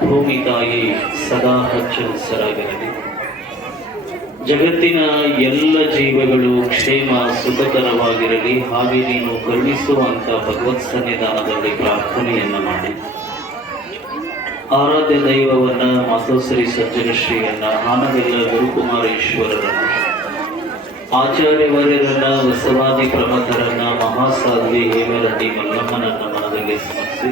ಭೂಮಿ ತಾಯಿ ಸದಾ ಹಚ್ಚಹಸಿರಾಗಿರಲಿ. ಜಗತ್ತಿನ ಎಲ್ಲ ಜೀವಗಳು ಕ್ಷೇಮ ಸುಖಕರವಾಗಿರಲಿ. ಹಾಗೆ ನೀನು ಕರುಣಿಸುವಂತ ಭಗವತ್ ಸನ್ನಿಧಾನದಲ್ಲಿ ಪ್ರಾರ್ಥನೆಯನ್ನ ಮಾಡಿ ಆರಾಧ್ಯ ದೈವವನ್ನ ಮಾತೋಶ್ರೀ ಸಜ್ಜನಶ್ರೀಯನ್ನ ಹಾನವೆಲ್ಲ ಗುರುಕುಮಾರೇಶ್ವರರನ್ನ ಆಚಾರ್ಯವರ್ಯರನ್ನ ಬಸವಾದಿ ಪ್ರಮಥರನ್ನ ಮಹಾಸಾಧ್ವಿ ಹೇಮರೆಡ್ಡಿ ಮಲ್ಲಮ್ಮನನ್ನ ಮನದಲ್ಲಿ ಸ್ಮರಿಸಿ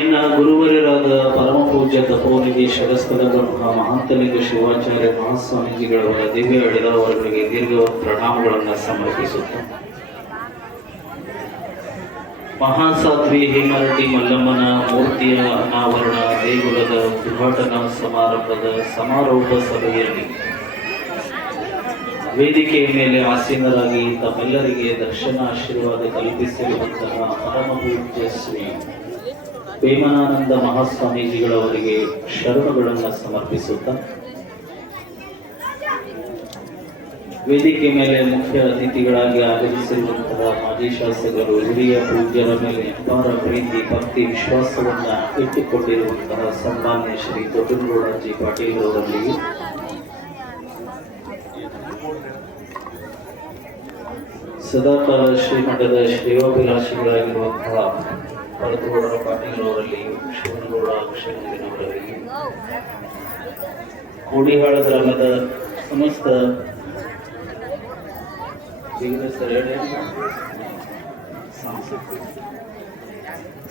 ಎನ್ನ ಗುರುವರ್ಯರಾದ ಪರಮ ಪೂಜ್ಯ ತಪೋನಿಧಿ ಶರಸ್ಥಲ ಬ್ರಹ್ಮ ಮಹಾಂತಲಿಂಗ ಶಿವಾಚಾರ್ಯ ಮಹಾಸ್ವಾಮೀಜಿಗಳವರ ದಿವ್ಯ ಅಡಿದವರುಗಳಿಗೆ ದೀರ್ಘ ಪ್ರಣಾಮಗಳನ್ನು ಸಮರ್ಪಿಸುತ್ತ ಮಹಾಸಾಧ್ವಿ ಹೇಮರೆಡ್ಡಿ ಮಲ್ಲಮ್ಮನ ಮೂರ್ತಿಯ ಅನಾವರಣ ದೇಗುಲದ ಉದ್ಘಾಟನಾ ಸಮಾರಂಭದ ಸಮಾರೋಪ ಸಭೆಯಲ್ಲಿ ವೇದಿಕೆಯ ಮೇಲೆ ಆಸೀನರಾಗಿ ತಮ್ಮೆಲ್ಲರಿಗೆ ದರ್ಶನ ಆಶೀರ್ವಾದ ಕಲ್ಪಿಸಿರುವಂತಹ ಪರಮ ಪೂಜ್ಯ ಶ್ರೀ ವೇಮನಾನಂದ ಮಹಾಸ್ವಾಮೀಜಿಗಳವರಿಗೆ ಶರಣುಗಳನ್ನು ಸಮರ್ಪಿಸುತ್ತಾ ವೇದಿಕೆ ಮೇಲೆ ಮುಖ್ಯ ಅತಿಥಿಗಳಾಗಿ ಆಗಮಿಸಿರುವಂತಹ ಮಾಜಿ ಶಾಸಕರು ಹಿರಿಯ ಪೂಜ್ಯರ ಮೇಲೆ ಅಪಾರ ಪ್ರೀತಿ ಭಕ್ತಿ ವಿಶ್ವಾಸವನ್ನ ಇಟ್ಟುಕೊಂಡಿರುವಂತಹ ಸನ್ಮಾನ್ಯ ಶ್ರೀ ದೊಡ್ಡಗೌಡಜಿ ಪಾಟೀಲ್ ಅವರಲ್ಲಿ ಸದಾಕಾಲ ಶ್ರೀಮಠದ ಶ್ರೇಯೋಭಿಲಾಷಿಗಳಾಗಿರುವಂತಹ ಭರತಗೌಡ ಪಾಟೀಲ್ ಅವರಲ್ಲಿ ಶಿವನಗೌಡ ಕೃಷ್ಣನವರಲ್ಲಿ ಕೋಡಿಹಾಳ ಗ್ರಾಮದ ಸಮಸ್ತ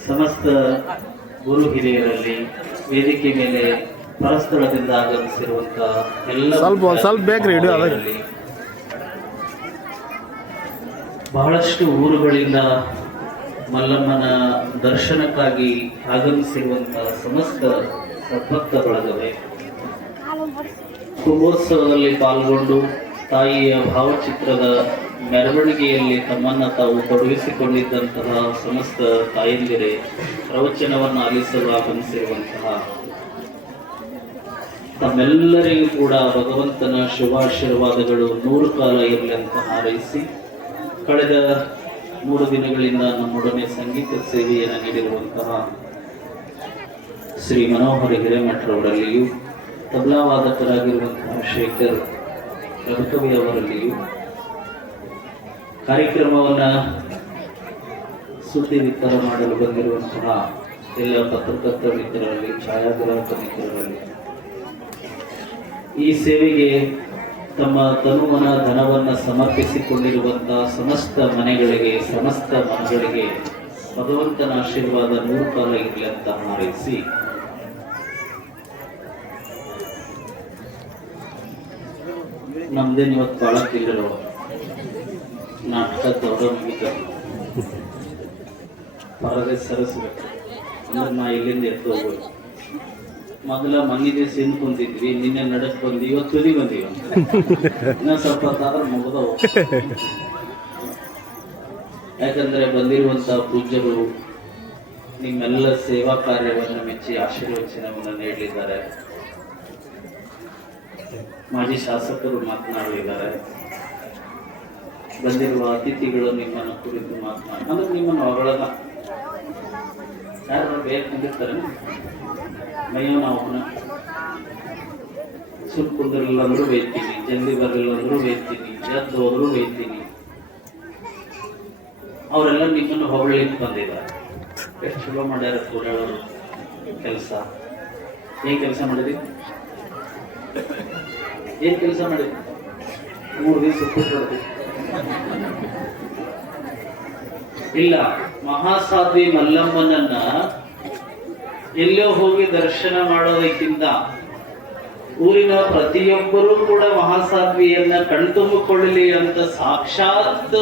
ಸಮಸ್ತ ಗುರು ಹಿರಿಯರಲ್ಲಿ ವೇದಿಕೆ ಮೇಲೆ ಪರಸ್ಥಳದಿಂದ ಆಗಮಿಸಿರುವಂತಹ ಎಲ್ಲ ಬಹಳಷ್ಟು ಊರುಗಳಿಂದ ಮಲ್ಲಮ್ಮನ ದರ್ಶನಕ್ಕಾಗಿ ಆಗಮಿಸಿರುವಂತಹ ಸಮಸ್ತ ಸದ್ಭಕ್ತ ಬಳಗವೇ ಕುಂಭೋತ್ಸವದಲ್ಲಿ ಪಾಲ್ಗೊಂಡು ತಾಯಿಯ ಭಾವಚಿತ್ರದ ಮೆರವಣಿಗೆಯಲ್ಲಿ ತಮ್ಮನ್ನು ತಾವು ತೊಡಗಿಸಿಕೊಂಡಿದ್ದಂತಹ ಸಮಸ್ತ ತಾಯಂದಿರೇ, ಪ್ರವಚನವನ್ನು ಆಲಿಸಲು ಆಗಮಿಸಿರುವಂತಹ ತಮ್ಮೆಲ್ಲರಿಗೂ ಕೂಡ ಭಗವಂತನ ಶುಭಾಶೀರ್ವಾದಗಳು 100 ಕಾಲ ಇರಲಿ ಅಂತ ಹಾರೈಸಿ, ಕಳೆದ 3 ದಿನಗಳಿಂದ ನಮ್ಮೊಡನೆ ಸಂಗೀತ ಸೇವೆಯನ್ನು ನೀಡಿರುವಂತಹ ಶ್ರೀ ಮನೋಹರ ಹಿರೇಮಠರವರಲ್ಲಿಯೂ ತಬಲಾವಾದಕರಾಗಿರುವಂತಹ ಶೇಖರ್ ರಘುಕವಿ ಅವರಲ್ಲಿಯೂ ಕಾರ್ಯಕ್ರಮವನ್ನ ಸುದ್ದಿ ವಿಸ್ತಾರ ಮಾಡಲು ಬಂದಿರುವಂತಹ ಎಲ್ಲ ಪತ್ರಕರ್ತ ಮಿತ್ರರಲ್ಲಿ, ಛಾಯಾಗ್ರಾಹಕ ಮಿತ್ರರಲ್ಲಿ, ಈ ಸೇವೆಗೆ ತಮ್ಮ ತನುವನ ಧನವನ್ನ ಸಮರ್ಪಿಸಿಕೊಂಡಿರುವಂತಹ ಸಮಸ್ತ ಮನೆಗಳಿಗೆ, ಸಮಸ್ತ ಮನಗಳಿಗೆ ಭಗವಂತನ ಆಶೀರ್ವಾದ 100 ಕಾಲ ಇರಲಿ ಅಂತ ಹಾರೈಸಿ, ನಮ್ದೇನು ಇವತ್ತು ಬಾಳಕ್ಕಿಲ್ಲರೋ ನಾಟಕ ದೊಡ್ಡ ಮುಗಿತ ಪರದೆ ಸರಸ್ಬೇಕು ಅಂದ್ರೆ ನಾ ಇಲ್ಲಿಂದ ಎತ್ತು ಹೋಗ್ಬೇಕು. ಮೊದಲ ಮನೆ ದಿವಸ ಹಿಂದ್ ಕುಂತಿದ್ವಿ, ನಿನ್ನೆ ನಡಕ್ ಬಂದಿ, ಇವತ್ತು ತುದಿ ಬಂದೀವ, ಇನ್ನ ಸ್ವಲ್ಪ ಹೊತ್ತಾದ್ರೆ ಮುಗಿದವು. ಯಾಕಂದ್ರೆ ಬಂದಿರುವಂತಹ ಪೂಜ್ಯರು ನಿಮ್ಮೆಲ್ಲ ಸೇವಾ ಕಾರ್ಯವನ್ನು ಮೆಚ್ಚಿ ಆಶೀರ್ವಚನವನ್ನು ನೀಡಲಿದ್ದಾರೆ. ಮಾಜಿ ಶಾಸಕರು ಮಾತನಾಡಲಿದ್ದಾರೆ. ಬಂದಿರುವ ಅತಿಥಿಗಳು ನಿಮ್ಮನ್ನು ಕುರಿತು ಮಾತನಾಡಿ, ಅಂದ್ರೆ ನಿಮ್ಮನ್ನು ಹೊಗಳಲ್ಲ, ಯಾರು ಬೇರೆ ಕುಂದಿರ್ತಾರೆ ಮೈಯೋ ನಾವು ಸುಟ್ಟು ಕುಂದಿರಲಿಲ್ಲ ಅಂದ್ರೂ ಬೇಯ್ತೀನಿ, ಜಲ್ದಿ ಬರಲಿಲ್ಲ ಅಂದ್ರೂ ಬೇಯ್ತೀನಿ, ಎದ್ದು ಹೋದ್ರೂ ಬೇಯ್ತೀನಿ. ಅವರೆಲ್ಲ ನಿಮ್ಮನ್ನು ಹೊಗಳಿಕ್ಕೆ ಬಂದಿದ್ದಾರೆ. ಎಷ್ಟು ಚಲೋ ಮಾಡ್ಯಾರ ಕೂಡ ಕೆಲಸ. ಏನ್ ಕೆಲಸ ಮಾಡಿದ್ರಿ? ಏನ್ ಕೆಲಸ ಮಾಡಿದ್ರಿ? 3 ದಿವಸ ಕೂತ್ಕೊಳ್ತೀವಿ ಇಲ್ಲ. ಮಹಾಸಾಧ್ವಿ ಮಲ್ಲಮ್ಮನನ್ನ ಎಲ್ಲೋ ಹೋಗಿ ದರ್ಶನ ಮಾಡೋದಕ್ಕಿಂತ ಊರಿನ ಪ್ರತಿಯೊಬ್ಬರೂ ಕೂಡ ಮಹಾಸಾಧ್ವಿಯನ್ನ ಕಣ್ತುಂಬಿಕೊಳ್ಳಲಿ ಅಂತ ಸಾಕ್ಷಾತ್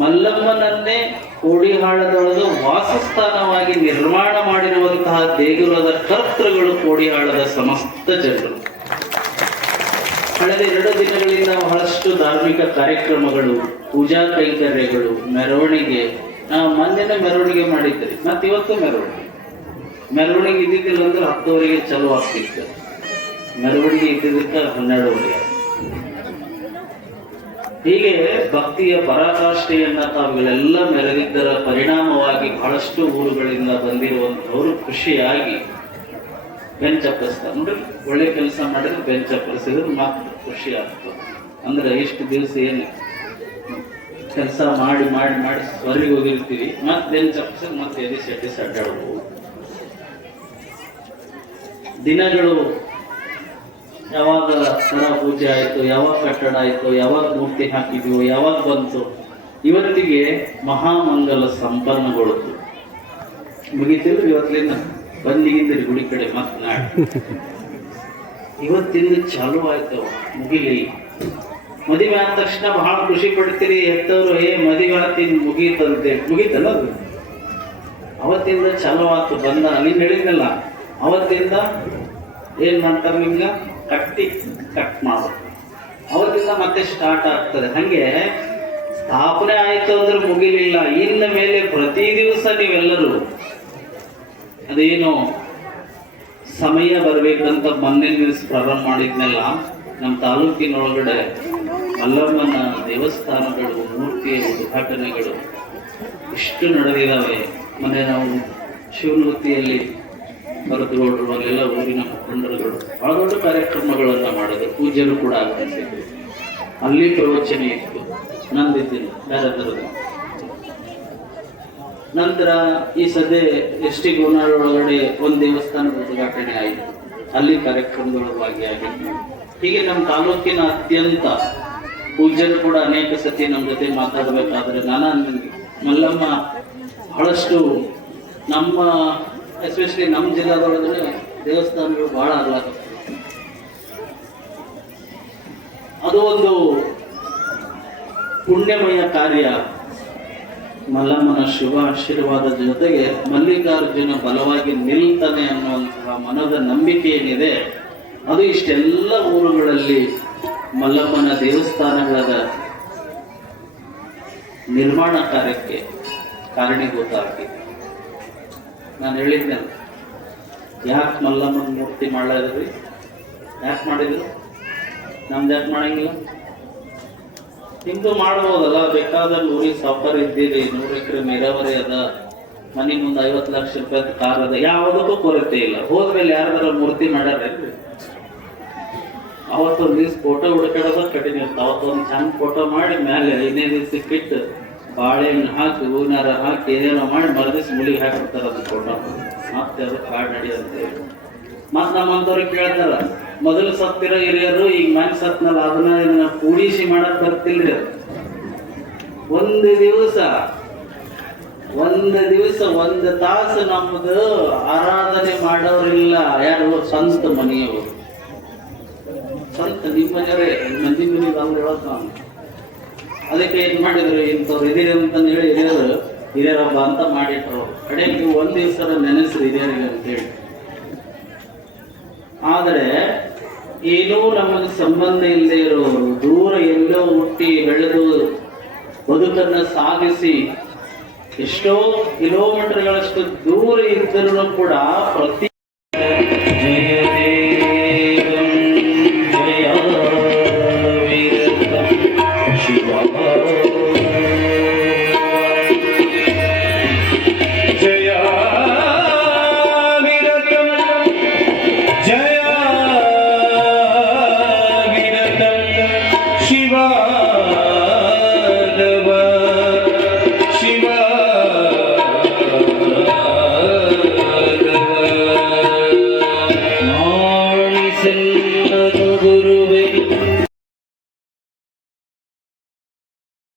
ಮಲ್ಲಮ್ಮನನ್ನೇ ಕೋಡಿಹಾಳದೊಳಗೆ ವಾಸಸ್ಥಾನವಾಗಿ ನಿರ್ಮಾಣ ಮಾಡಿರುವಂತಹ ದೇಗುಲದ ಕರ್ತೃಗಳು ಕೋಡಿಹಾಳದ ಸಮಸ್ತ ಜನರು. ಕಳೆದ 2 ದಿನಗಳಿಂದ ಬಹಳಷ್ಟು ಧಾರ್ಮಿಕ ಕಾರ್ಯಕ್ರಮಗಳು, ಪೂಜಾ ಕೈಂಕರ್ಯಗಳು, ಮೆರವಣಿಗೆ. ನಾವು ಮೊನ್ನೆ ಮೆರವಣಿಗೆ ಮಾಡಿದ್ರಿ, ಮತ್ತೆ ಇವತ್ತು ಮೆರವಣಿಗೆ ಇದ್ದಿದ್ದಿಲ್ಲ ಅಂದ್ರೆ 10ವರೆಗೆ ಚಾಲು ಆಗ್ತಿತ್ತು. ಮೆರವಣಿಗೆ ಇದ್ದಿದ್ದಕ್ಕೆ 12ವರೆಗೆ. ಹೀಗೆ ಭಕ್ತಿಯ ಪರಾಕಾಷ್ಠೆಯನ್ನ ತಾವುಗಳೆಲ್ಲ ಮೆರೆದಿದ್ದರ ಪರಿಣಾಮವಾಗಿ ಬಹಳಷ್ಟು ಊರುಗಳಿಂದ ಬಂದಿರುವಂಥವರು ಖುಷಿಯಾಗಿ ಬೆಂಚಪ್ಪರಿಸ್ತಾರೆ. ನೋಡ್ರಿ, ಒಳ್ಳೆ ಕೆಲಸ ಮಾಡಿದ್ರೆ ಬೆಂಚಪ್ಪರಿಸಿದ್ರೆ ಮಾತ್ರ ಖುಷಿ ಆಗ್ತದೆ. ಅಂದ್ರೆ ಇಷ್ಟು ದಿವಸ ಏನು ಕೆಲಸ ಮಾಡಿ ಮಾಡಿ ಮಾಡಿ ಹೊರಗೆ ಹೋಗಿರ್ತೀವಿ, ಮತ್ತೆ ಬೆಂಚಪ್ಪರಿಸಿ ಮತ್ತೆ ಎದಿಸಿ ಅಡ್ಡಾಡ್ಬೋದು. ದಿನಗಳು ಯಾವಾಗ ತರ ಪೂಜೆ ಆಯಿತು, ಯಾವಾಗ ಕಟ್ಟಡ ಆಯಿತು, ಯಾವಾಗ ಮೂರ್ತಿ ಹಾಕಿದ್ವು, ಯಾವಾಗ ಬಂತು, ಇವತ್ತಿಗೆ ಮಹಾಮಂಗಲ ಸಂಪನ್ನಗೊಳ್ತು. ಮುಗಿತಿದ್ರು ಇವತ್ತಿನ ಬಂದಿಗಿದ್ರಿ ಗುಡಿ ಕಡೆ ಮಾತನಾಡಿ. ಇವತ್ತಿಂದ ಚಾಲು ಆಯ್ತವ, ಮುಗಿಲಿ. ಮದುವೆ ಆದ ತಕ್ಷಣ ಬಹಳ ಖುಷಿ ಪಡ್ತೀರಿ ಎತ್ತವರು, ಮದುವೆ ಆತಿನ ಮುಗೀತಂತೆ. ಮುಗೀತಲ್ಲ ಅದು, ಅವತ್ತಿಂದ ಚಾಲು ಆಯ್ತು. ಬಂದ ನೀನ್ ಹೇಳಿದ್ನಲ್ಲ, ಅವತ್ತಿಂದ ಏನ್ ಮಾಡ್ತಾರೆ, ನಿಮ್ಗ ಕಟ್ ಮಾಡೋದು, ಅವತ್ತಿಂದ ಮತ್ತೆ ಸ್ಟಾರ್ಟ್ ಆಗ್ತದೆ. ಹಂಗೆ ಸ್ಥಾಪನೆ ಆಯ್ತು ಅಂದ್ರೆ ಮುಗಿಲಿಲ್ಲ. ಇನ್ನ ಮೇಲೆ ಪ್ರತಿ ದಿವಸ ನೀವೆಲ್ಲರೂ ಅದೇನು ಸಮಯ ಬರ್ಬೇಕಂತ ಮೊನ್ನೆ ದಿವಸ ಪ್ರಾರಂಭ ಮಾಡಿದ್ನೆಲ್ಲ, ನಮ್ಮ ತಾಲೂಕಿನೊಳಗಡೆ ಮಲ್ಲಮ್ಮನ ದೇವಸ್ಥಾನಗಳು, ಮೂರ್ತಿಯ ಉದ್ಘಾಟನೆಗಳು ಇಷ್ಟು ನಡೆದಿದ್ದಾವೆ. ಮೊನ್ನೆ ನಾವು ಶಿವನೂರ್ತಿಯಲ್ಲಿ ಬರೆದುಗೌಡರು ಅಲ್ಲೆಲ್ಲ ಊರಿನ ಮುಖಂಡರುಗಳು ಬಹಳ ದೊಡ್ಡ ಕಾರ್ಯಕ್ರಮಗಳನ್ನ ಮಾಡಿದ್ರು. ಪೂಜೆರು ಕೂಡ ಆಗಮಿಸಿದ್ರು. ಅಲ್ಲಿ ಪ್ರವಚನ ಇತ್ತು, ನಂದಿದ್ದೀನಿ ಬೇರೆದರದು. ನಂತರ ಈ ಸದ್ಯ ಎಸ್ ಟಿ ಗೋನಾಳ್ ಒಳಗಡೆ ಒಂದು ದೇವಸ್ಥಾನದ ಉದ್ಘಾಟನೆ ಆಯಿತು, ಅಲ್ಲಿ ಕಾರ್ಯಕ್ರಮಗಳು ಭಾಗಿಯಾಗಿತ್ತು. ಹೀಗೆ ನಮ್ಮ ತಾಲೂಕಿನ ಅತ್ಯಂತ ಪೂಜ್ಯರು ಕೂಡ ಅನೇಕ ಸತಿ ನಮ್ಮ ಜೊತೆ ಮಾತಾಡಬೇಕಾದ್ರೆ ಮಲ್ಲಮ್ಮ ಬಹಳಷ್ಟು ನಮ್ಮ ಎಸ್ಪೆಷಲಿ ನಮ್ಮ ಜಿಲ್ಲಾದೊಳಗಡೆ ದೇವಸ್ಥಾನಗಳು ಬಹಳ ಆಗ್ಲಾಗ್ತವೆ. ಅದು ಒಂದು ಪುಣ್ಯಮಯ ಕಾರ್ಯ. ಮಲ್ಲಮ್ಮನ ಶುಭ ಆಶೀರ್ವಾದದ ಜೊತೆಗೆ ಮಲ್ಲಿಕಾರ್ಜುನ ಬಲವಾಗಿ ನಿಲ್ತಾನೆ ಅನ್ನುವಂತಹ ಮನದ ನಂಬಿಕೆ ಏನಿದೆ, ಅದು ಇಷ್ಟೆಲ್ಲ ಊರುಗಳಲ್ಲಿ ಮಲ್ಲಮ್ಮನ ದೇವಸ್ಥಾನಗಳ ನಿರ್ಮಾಣ ಕಾರ್ಯಕ್ಕೆ ಕಾರಣೀಭೂತ ಆಗಿದೆ. ನಾನು ಹೇಳಿದ್ದೆ, ಯಾಕೆ ಮಲ್ಲಮ್ಮನ ಮೂರ್ತಿ ಮಾಡಲಾದ್ರಿ, ಯಾಕೆ ಮಾಡಿದ್ರು, ನಮ್ದು ಯಾಕೆ ಮಾಡಂಗಿಲ್ಲ? ನಿಮ್ದು ಮಾಡ್ಬೋದಲ್ಲ, ಬೇಕಾದ್ರೆ ಊರಿಗೆ ಸಾವುಕಾರ ಇದ್ದೀರಿ, 100 ಎಕರೆ ನೀರಾವರಿ ಅದ, ಮನೆ ಮುಂದೆ 50 ಲಕ್ಷ ರೂಪಾಯಿ ಕಾರ್ ಅದ, ಯಾವುದಕ್ಕೂ ಕೊರತೆ ಇಲ್ಲ. ಹೋದ್ಮೇಲೆ ಯಾರಾದ್ರೂ ಮೂರ್ತಿ ಮಾಡ್ಯಾರೇನ್ರಿ? ಅವತ್ತೊಂದು ದಿವ್ಸ ಫೋಟೋ ಹುಡುಕಾಡೋದ ಕಠಿಣ ಇರ್ತಾವ. ಅವತ್ತೊಂದು ಚಂದ ಫೋಟೋ ಮಾಡಿ ಮೇಲೆ 5ನೇ ದಿವ್ಸಕ್ಕೆ ಇಟ್ಟು ಬಾಳೆಹಣ್ಣು ಹಾಕಿ ಹೂವಿನಾರ ಹಾಕಿ ಏನೇನೋ ಮಾಡಿ ಮರದಿವ್ಸ ಮುಳಿಗೆ ಹಾಕಿರ್ತಾರ ಅದು ಫೋಟೋ. ಮತ್ತೆ ಅದು ಕಾಡ್ ನಡೆಯುತ್ತೇವೆ. ಮತ್ ನಮ್ಮಂತವ್ರಿಗೆ ಕೇಳ್ತಾರ, ಮೊದಲು ಸತ್ತಿರೋ ಹಿರಿಯರು ಈಗ ಮನೆ ಸತ್ನಲ್ಲ ಅದನ್ನ ಕೂಡಿಸಿ ಮಾಡಕ್ ಬರ್ತಿಲ್ರಿ. ಒಂದು ದಿವಸ 1 ತಾಸು ನಮ್ದು ಆರಾಧನೆ ಮಾಡೋರಿಲ್ಲ. ಯಾರು? ಸ್ವಂತ ಮನೆಯವರು, ಸ್ವಂತ ನಿಮ್ಮ ಮನೆಯವರೇ, ಮಂದಿ ಮನೆ ಅವ್ರು ಹೇಳೋದು ನಾನು. ಅದಕ್ಕೆ ಏನ್ ಮಾಡಿದ್ರು, ಇಂಥವ್ರು ಹಿರಿಯರು ಅಂತಂದು ಹೇಳಿ ಹಿರಿಯರ ಹಬ್ಬ ಅಂತ ಮಾಡಿಟ್ರು. ಕಡೆಗೆ 1 ದಿವಸ ನೆನೆಸ್ರು ಹಿರಿಯರಿಗೆ ಅಂತೇಳಿ. ಆದರೆ ಏನೂ ನಮಗೆ ಸಂಬಂಧ ಇಲ್ಲದೆ ಇರೋರು, ದೂರ ಎಲ್ಲೋ ಹುಟ್ಟಿ ಬೆಳೆದು ಬದುಕನ್ನು ಸಾಗಿಸಿ ಎಷ್ಟೋ ಕಿಲೋಮೀಟರ್ಗಳಷ್ಟು ದೂರ ಇದ್ದರೂ ಕೂಡ ಪ್ರತಿ ಗುರು